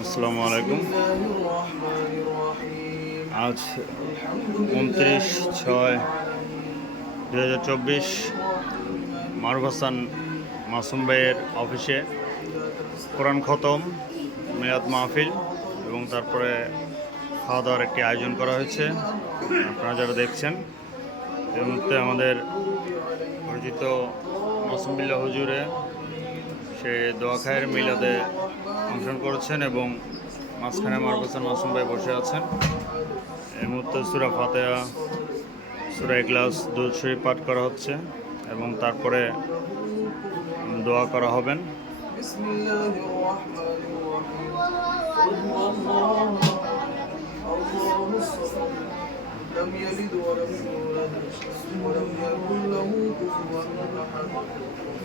আসসালামু আলাইকুম। আজ উনত্রিশ ছয় দু হাজার চব্বিশ মারুফ হাসান মাসুম ভাইয়ের অফিসে কোরআন খতম, মেয়াদ মাহফিল এবং তারপরে খাওয়া দাওয়ার একটি আয়োজন করা হয়েছে। আপনারা যারা দেখছেন এর মধ্যে আমাদের পরিচিত মাসুমবিল্লা হুজুরে সে দোয়া খায়ের মিলাদে অংশগ্রহণ করেছেন এবং মাঝখানে মারুফ হাসান মাসুম ভাই বসে আছেন এই মুহূর্তে সুরা ফাতেহা সুরা ইখলাস দুধ শরীফ পাঠ করা হচ্ছে এবং তারপরে দোয়া করা হবেন بسم الله الرحمن الرحيم قل هو الله الله الصمد لم يلد ولم يولد ولم يكن له كفوا احد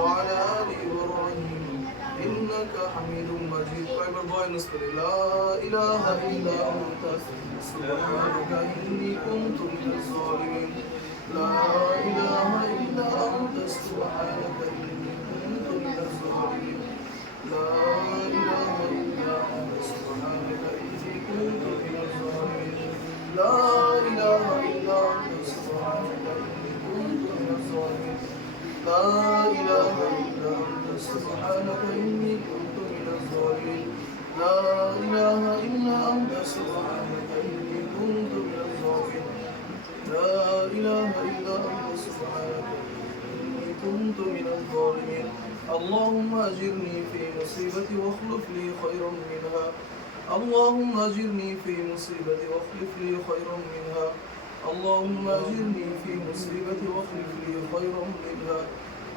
وعلى آل إبراهيم إنك حميد مجيد. فإبر بوي نصر لا إله إلا أنت. سبحانك إني كنت من الظالمين. لا واخلف لي خيرا منها. اللهم أجرني في مصيبتي واخلف لي خيرا منها. اللهم أجرني في مصيبتي واخلف لي خيرا منها.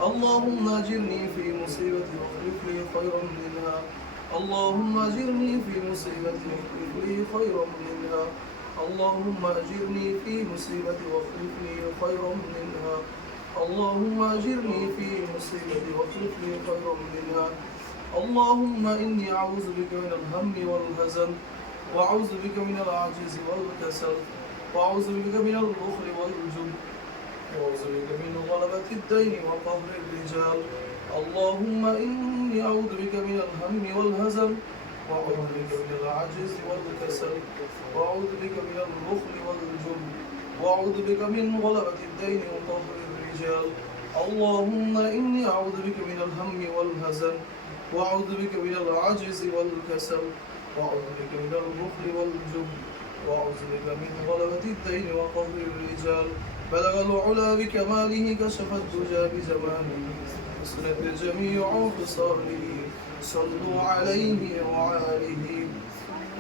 اللهم أجرني في مصيبتي واخلف لي خيرا منها. اللهم أجرني في مصيبتي واخلف لي خيرا منها. اللهم أجرني في مصيبتي واخلف لي خيرا منها. اللهم أجرني في مصيبتي واخلف لي خيرا منها. اللهم إني أعوذ بك من الهم والحزن وأعوذ بك من العجز والكسل وأعوذ بك من البخل والجبن وأعوذ بك من غلبة الدين وقهر الرجال. اللهم إني أعوذ بك من الهم والهزل وأعوذ بك من العجز والكسل وأعوذ بك من البخل والجبن وأعوذ بك من غلبة الدين وقهر الرجال. اللهم إني أعوذ بك من الهم والهزل وأعوذ بك من العجز والكسل وأعوذ بك من البخل والجبن وأعوذ بك من غلبة الدين وقهر الرجال. بلغ العلا بكماله كشف الدجى بزمانه حسنت جميع خصاله صلوا عليه وعليه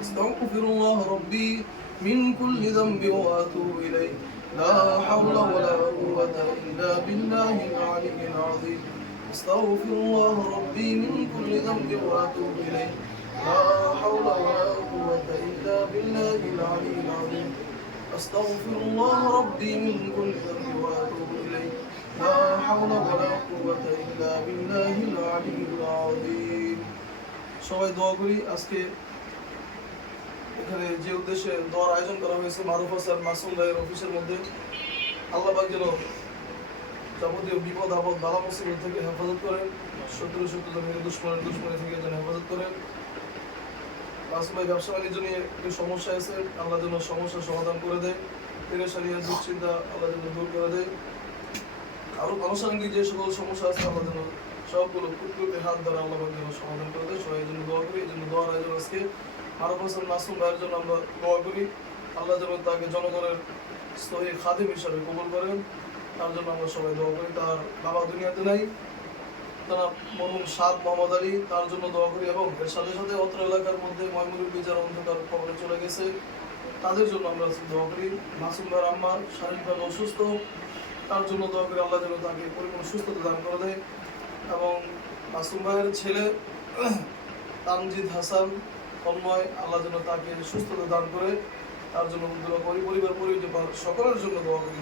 استغفر الله ربي من كل ذنب وأتوب إليه. لا حول ولا قوة إلا بالله العلي العظيم. استغفر الله ربي من كل ذنب واتوب اليه لا حول ولا قوه الا بالله العلي العظيم استغفر الله ربي من كل ذنب واتوب اليه لا حول ولا قوه الا بالله العلي العظيم সবাই দোয়া করি আজকে এখানে যে উদ্দেশ্যে দোয়ার আয়োজন করা হয়েছে মারুফ হাসান মাসুম ভাইয়ের অফিসের মধ্যে আল্লাহ পাক যেন যাবতীয় বিপদ, আপদ বালা মুসিবত থেকে হেফাজত করেন। শত্রু শত্রু থেকে, দুশ্মনের দুশ্মনী থেকে যেন হেফাজত করেন। মাসুম ভাই ব্যবসা বাণিজ্য নিয়ে একটু সমস্যা আছে, আল্লাহ যেন সমস্যার সমাধান করে দেয়। পেরেশানি আর দুশ্চিন্তা আল্লাহ যেন দূর করে দেয়। আরও আনুষঙ্গিক যে সকল সমস্যা আছে, আল্লাহ যেন সবগুলো কুটকুটে হাত ধরে আল্লাহ যেন সমাধান করে দেয়। সবাই জন্য দোয়া করি, এই জন্য দোয়ার আয়োজন আজকে। মারুফ হাসান মাসুম ভাইয়ের জন্য আমরা দোয়া করি। আল্লাহ যেন তাকে জনগণের স্থয়ী খাদিম হিসাবে কবুল করেন। তার জন্য আমরা সবাই দোয়া করি, তার বাবা দুনিয়াতে নাই। তারা মরহুম সাদ মোহাম্মদ আলী, তার জন্য দোয়া করি এবং এর সাথে সাথে অত্র এলাকার মধ্যে ময়মুরুল বিচার অন্ধকার কবরে চলে গেছে। তাদের জন্য আমরা দোয়া করি, মাসুম আম্মা শারীরিকভাবে অসুস্থ, তার জন্য দোয়া করি, আল্লাহ যেন তাকে পরিপূর্ণ সুস্থতা দান করে দেয়। এবং মাসুম ভাইয়ের ছেলে তামজিদ হাসান তন্ময়, আল্লাহ যেন তাকে সুস্থতা দান করে। তার জন্য দোয়া করি, পরিবার পরিবার সকলের জন্য দোয়া করি।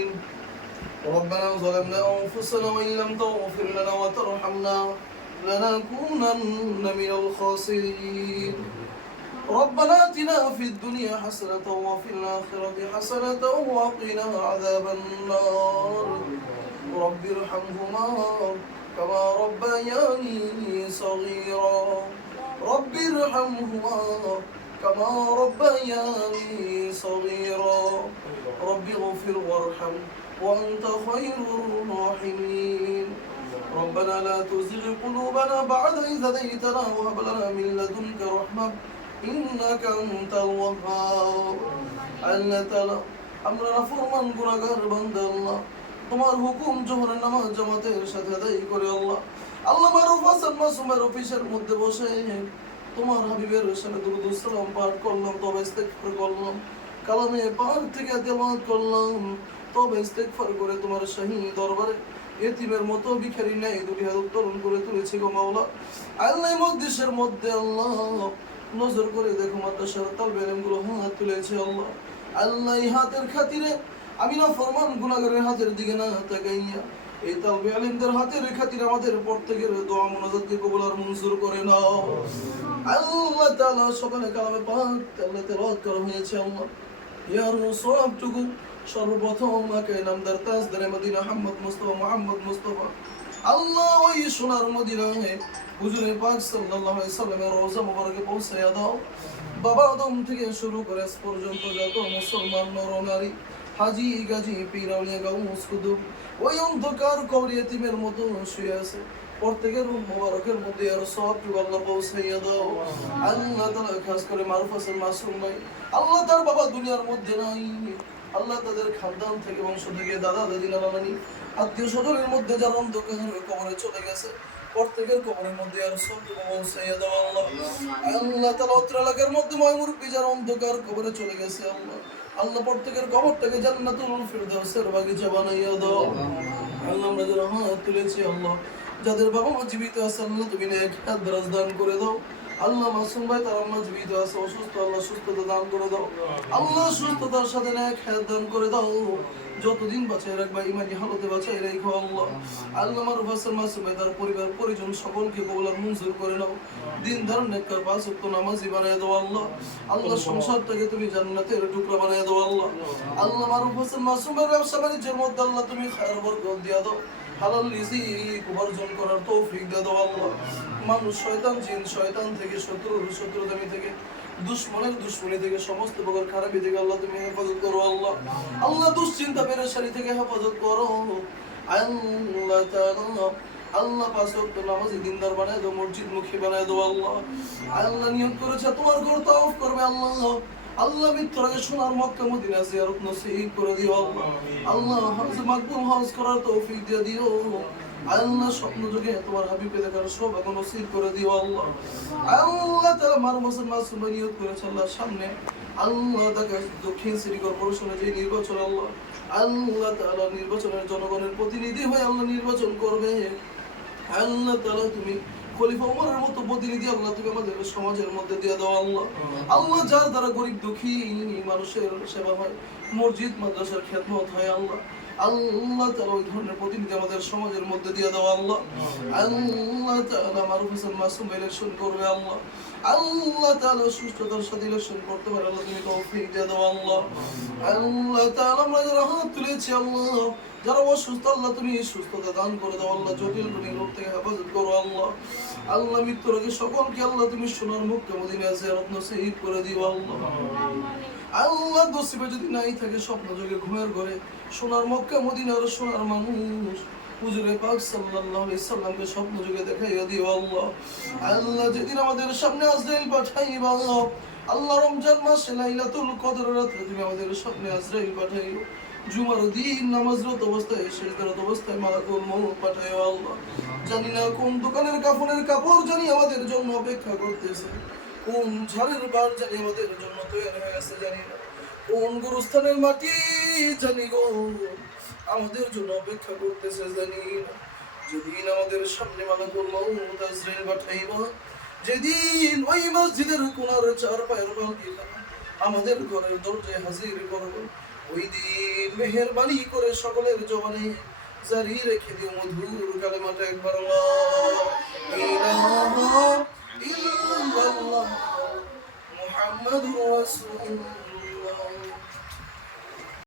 ربنا ظلمنا أنفسنا وإن لم تغفر لنا وترحمنا لنكونن من الخاسرين. ربنا آتنا في الدنيا حسنة وفي الآخرة حسنة وقنا عذاب النار. رب ارحمهما كما ربياني صغيرا. رب ارحمهما كما ربياني صغيرا. رب اغفر وارحم. وأنت خير الراحمين ربنا لا تزغ قلوبنا بعد إذ هديتنا وهب لنا من لدنك رحمة إنك أنت الوهاب আল্লাহ তাআলা আমরা নাফরমান গুনাহগার বান্দা আল্লাহ তোমার হুকুম জোহরের নামাজ জামাতের সাথে আদায় করে আল্লাহ আল্লাহ মারুফ হাসান মাসুমের অফিসের মধ্যে বসে তোমার হাবিবের সাথে দুরুদ সালাম পাঠ করলাম তবে ইস্তেগফার করলাম কালামে পাক থেকে তেলাওয়াত করলাম তবে ইস্তেগফার করে তোমার শাহী দরবারে। এতিমের মতো ভিখারি নেই দুটি হাত উত্তোলন করে তুলেছি গো মাওলা। আল্লাহ মকদিসের মধ্যে আল্লাহ, নজর করে দেখো মাদ্রাসার তালবে গুলো হাত তুলেছে আল্লাহ। আল্লাহ হাতের খাতিরে, আমি না ফরমান গুনাগারের হাতের দিকে না তাকাইয়া, এই তালবে আলিমদের হাতের খাতিরে আমাদের প্রত্যেকের দোয়া মোনাজাতকে কবুল আর মঞ্জুর করে নাও। আল্লাহ তাআলা সকালে কালামে পাক, আল্লাহ তেলাওয়াত করা হয়েছে আল্লাহ। ইয়ার সবটুকু সর্বপ্রথম আকে নামদার তাজদারে মদিনা মুস্তাফা মোহাম্মদ মুস্তাফা। আল্লাহ ওই সোনার হুজুরে সাল্লাল্লাহু আলাইহি সাল্লামের রওজা মুবারকে দাও। বাবা আদম থেকে শুরু করে পর্যন্ত যত মুসলমান হাজি, গাজী ওই অন্ধকার কবর মতো শুয়ে আছে। প্রত্যেকের মুবারকের মধ্যে আর সব আল্লাহ পৌঁছাইয়া দাও। আল্লাহ তাআলা খাস করে মারুফ হাসান মাসুম ভাই। আল্লাহ তার বাবা দুনিয়ার মধ্যে নাই। আল্লাহ তাদের খানদান থেকে বংশ থেকে দাদা দাদি নানা নানি আত্মীয় স্বজনের মধ্যে যারা অন্ধকার কবরে চলে গেছে। প্রত্যেকের কবরের মধ্যে আর আল্লাহ। তাআলা অত্র এলাকার মধ্যে ময়মুরব্বী যারা অন্ধকার কবরে চলে গেছে আল্লাহ। আল্লাহ প্রত্যেকের কবরটাকে জান্নাতুল ফিরদাউসের বাগিচা বানাইয়া দাও। আল্লাহ আমরা যারা হাত তুলেছি আল্লাহ, যাদের বাবা মা জীবিত আছে, আল্লাহ তুমি এক হাত দান করে দাও। আল্লাহ মাসুম ভাই, তার আম্মা জীবিত আছে, অসুস্থ, আল্লাহ সুস্থতা দান করে দাও। আল্লাহ সুস্থতার সাথে এক হাত দান করে দাও। যতদিন বাঁচাই রাখবা ইমানি হালতে বাঁচাই রেখো আল্লাহ। আল্লাহ আমার হাসান মাসুম ভাই, তার পরিবার, পরিজন সকলকে কবুল আর মঞ্জুর করে নাও। দিন ধারণ নেককার পাঁচ ওয়াক্ত নামাজি বানায় দাও আল্লাহ। আল্লাহ সংসারটাকে তুমি জান্নাতের টুকরা বানায় দাও আল্লাহ। আল্লাহ মারুফ হাসান মাসুম ভাইয়ের ব্যবসা বাণিজ্যের মধ্যে আল্লাহ তুমি খায়ের বরকত দিয়া দাও। হালাল রিজিক উপার্জন করার তৌফিক দিয়ে দাও আল্লাহ। মানুষ শয়তান, জিন শয়তান থেকে শত্রুর শত্রুতামি থেকে, দুশ্মনের দুশ্মনী থেকে, সমস্ত প্রকার খারাপি থেকে আল্লাহ তুমি হেফাজত করো আল্লাহ। আল্লাহ দুশ্চিন্তা, পেরেশানি থেকে হেফাজত করো। আল্লাহ আল্লাহ পাঁচ ওয়াক্ত নামাজি দিনদার বানায় দাও, মসজিদ মুখী বানায় দাও আল্লাহ। আল্লাহ নিয়ত করেছে, তোমার ঘর তাওয়াফ করবে আল্লাহ। আল্লাহ মৃত্যুর আগে সোনার মক্কা মদিনা জিয়ারত নসিব করে দিও। আল্লাহ হজ মাকবুল হজ করার তৌফিক দিয়ে দিও। আল্লাহ স্বপ্ন যুগে তোমার হাবিবে দেখার সব এখন নসিব করে দিও আল্লাহ। আল্লাহ তাআলা মার মাসুম মাসুম নিয়ত করেছে আল্লাহ সামনে। আল্লাহ তাকে দক্ষিণ সিটি কর্পোরেশনে যে নির্বাচন আল্লাহ। আল্লাহ তাআলা নির্বাচনের জনগণের প্রতিনিধি হয়ে আল্লাহ নির্বাচন করবে। আল্লাহ তাআলা তুমি খলিফা ওমরের মতো প্রতিনিধি আল্লাহ তুমি আমাদের সমাজের মধ্যে দিয়ে দাও আল্লাহ। আল্লাহ। যার দ্বারা গরিব দুঃখী মানুষের সেবা হয় মসজিদ মাদ্রাসার হয় আল্লাহ। আল্লাহ তাআলা ওই ধরনের প্রতিনিধি আমাদের সমাজের মধ্যে দিয়ে দাও আল্লাহ। আল্লাহ তাআলা মারুফ হাসান মাসুম ইলেকশন করবে আল্লাহ। আল্লাহ তাআলা সুস্থতার সাথে ইলেকশন করতে পারে আল্লাহ তুমি তৌফিক দিয়ে দাও আল্লাহ। আল্লাহ তাআলা আমরা যারা হাত তুলেছি আল্লাহ যারা অসুস্থ আল্লাহ তুমি সুস্থতা দান করে দাও আল্লাহ জটিল রোগ থেকে হেফাজত করো আল্লাহ। আল্লাহ মৃত্যু রোগে সকলকে আল্লাহ তুমি সোনার মুখকে মদিনা জিয়ারত নসিব করে দিও, আল্লাহ। আল্লাহ নসিবে যদি নাই থাকে স্বপ্ন যোগে ঘুমের ঘরে, সোনার মক্কা মদিনার সোনার মানুষ, হুজুরে পাক সাল্লাল্লাহু আলাইহি সাল্লামকে স্বপ্ন যোগে দেখাইয়া দিও, আল্লাহ। আল্লাহ যেদিন আমাদের সামনে আজরাইল আল্লাহ। রমজান মাসে লাইলাতুল কদর রাতে তুমি আমাদের স্বপ্নে আজরাইল পাঠাইও। জুমার দিন নামাজরত অবস্থায়, শেষদারত অবস্থায় মালাকুল মৌত পাঠাইও আল্লাহ? জানি না কোন দোকানের কাপড়ের কাপড় জানি আমাদের জন্য অপেক্ষা করতেছে। কোন ঝড়ের বার জানি আমাদের জন্য তৈরি হয়ে গেছে জানি কোন গুরুস্থানের মাটি জানি গো, আমাদের জন্য অপেক্ষা করতেছে জানি না। যেদিন আমাদের সামনে মালাকুল মৌত আজরাইল পাঠাইব, যেদিন ওই মসজিদের কোনার চার পায়ের বালতিখানা আমাদের ঘরের দরজায় হাজির করবে। ওই দিন মেহরবানি করে সকলের জবানে জারি রেখে দিও মধুর কালেমাটা একবার ইল্লাল্লাহ। রাসূলুল্লাহ।